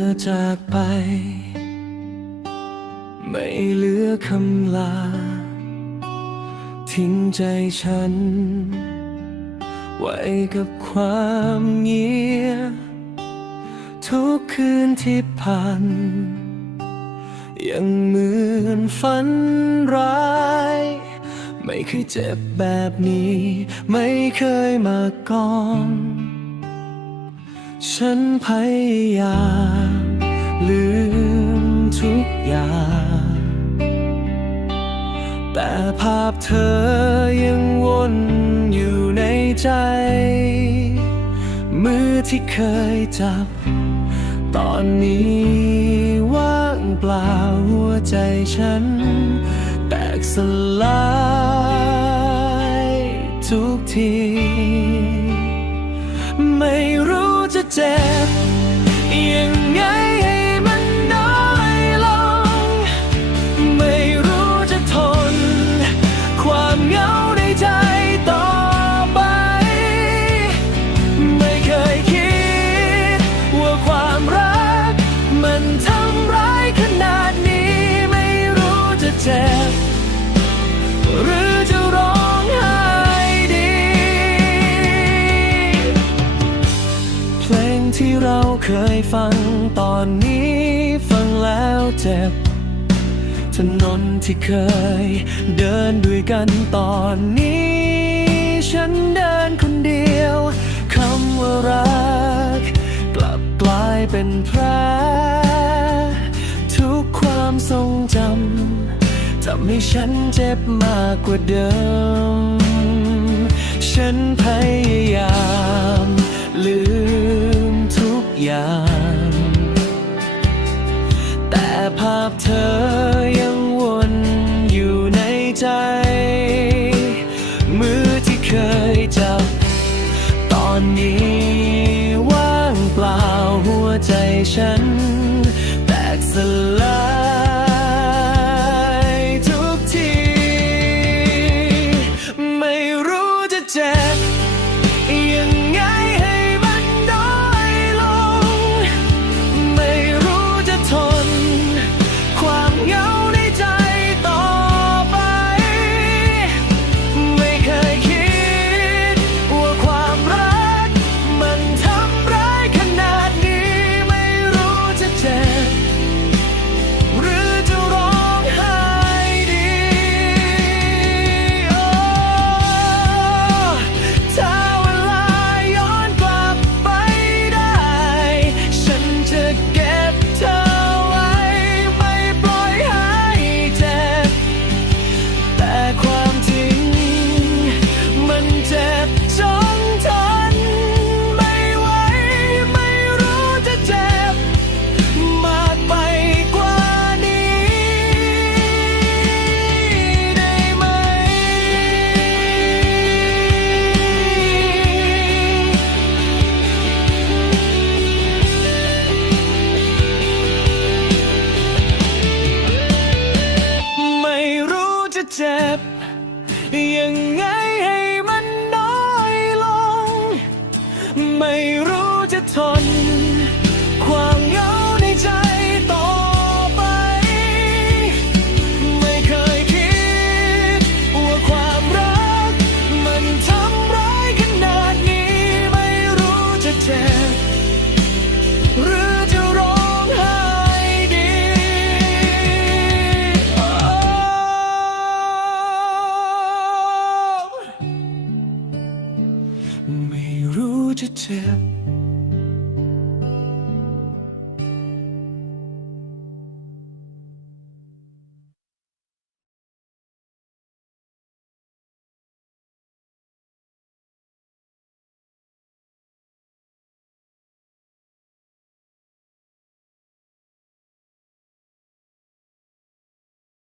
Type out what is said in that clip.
อจากไป ไม่เหลือคำลา ทิ้งใจฉัน ไว้กับความเงียบทุกคืนที่ผ่าน ยังเหมือนฝันร้าย ไม่เคยเจ็บแบบนี้ ไม่เคยมาก่อน ฉันพยายามลืมทุกอย่าง แต่ภาพเธอยังวนอยู่ในใจ มือที่เคยจับ ตอนนี้ว่างเปล่าหัวใจฉัน แตกสลายทุกที ไม่รู้ เจ็บยังไงให้มันน้อยลง ไม่รู้จะทน ความเหงาในใจ ที่เราเคยฟังตอนนี้ฟังแล้วเจ็บ ถนนที่เคยเดินด้วยกันตอนนี้ ฉันเดินคนเดียวคำว่ารัก กลับกลายเป็นแผลทุกความทรงจำทำให้ฉันเจ็บมากกว่าเดิม ฉันพยายามลืม อย่าง แต่ภาพเธอยังวนอยู่ในใจ มือที่เคยจับ ตอนนี้ว่างเปล่าหัวใจฉัน แตกสลาย ยังไงให้มันน้อยลง ไม่ you tip?